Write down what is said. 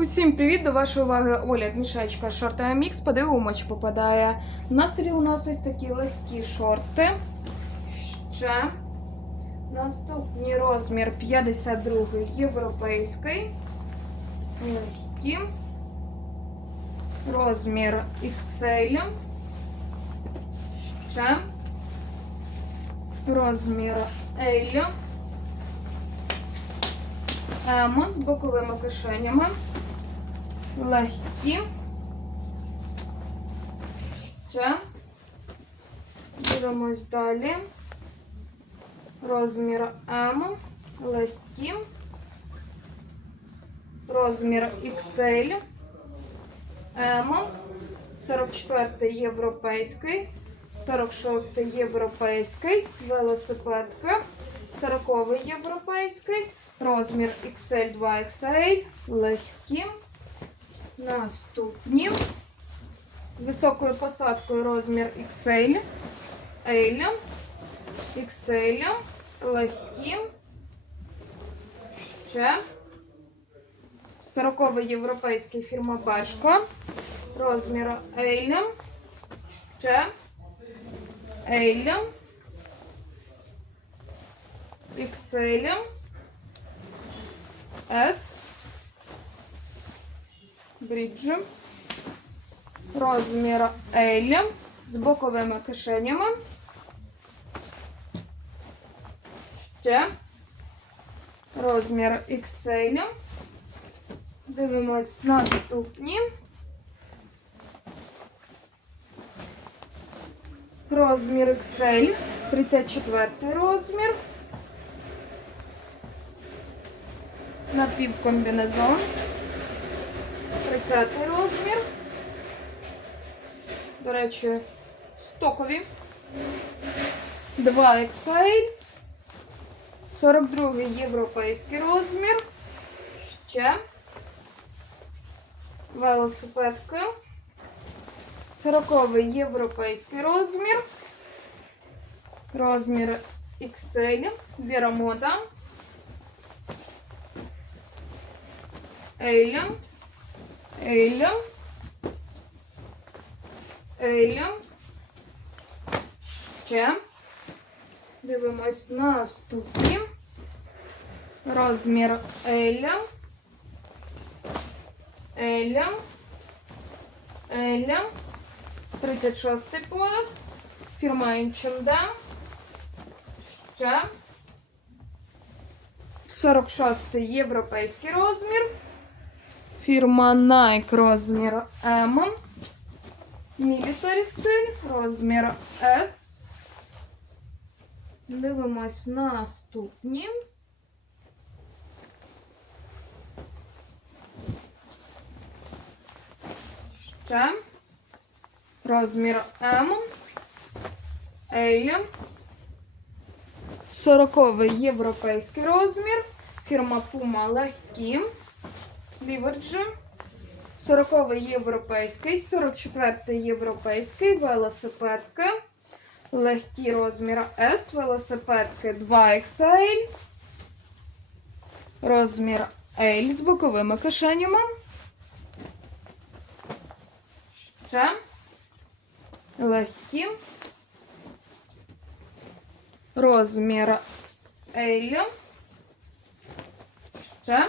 Усім привіт! До вашої уваги огляд мішечка шорти мікс. Подивимо, чи попадає. На столі у нас ось такі легкі шорти. Ще наступний розмір 52 європейський. Легкі. Розмір XL. Ще. Розмір L. М з боковими кишенями. Легкі. Ще. Дивимось далі. Розмір М. Легкі. Розмір XL. М. 44 європейський. 46 європейський. Велосипедка. 40 європейський. Розмір XL 2XL. Легкі. Наступні. З високою посадкою розмір XL. L. XL. Легкі. Ще. 40 європейський фірма Бершка. Розмір L. Ще. L. XL. S. Бріджі. Розмір L з боковими кишенями. Ще. Розмір XL. Дивимось наступні. Розмір XL. 34 розмір. Напівкомбінезон. 30 розмір. До речі, стокові. 2 XL. 42 європейський розмір. Ще. Велосипедка. 40 європейський розмір. Розмір XL. Вірамода. L. L. L. Ще. Дивимось наступні. Розмір L. L. L. 36 пояс. Фірма H&M. Ще. 46 європейський розмір. Фірма Nike розмір M. Мілітарі стиль, розмір S. Дивимось наступні. Ще. Розмір М. L. 40 європейський розмір. Фірма Puma легкі. Ліверджі. 40 європейський, 44 європейський, велосипедки. Легкі розмір S, велосипедки 2XL. Розмір L з боковими кишенями. Ще. Легкі. Розмір L. Ще.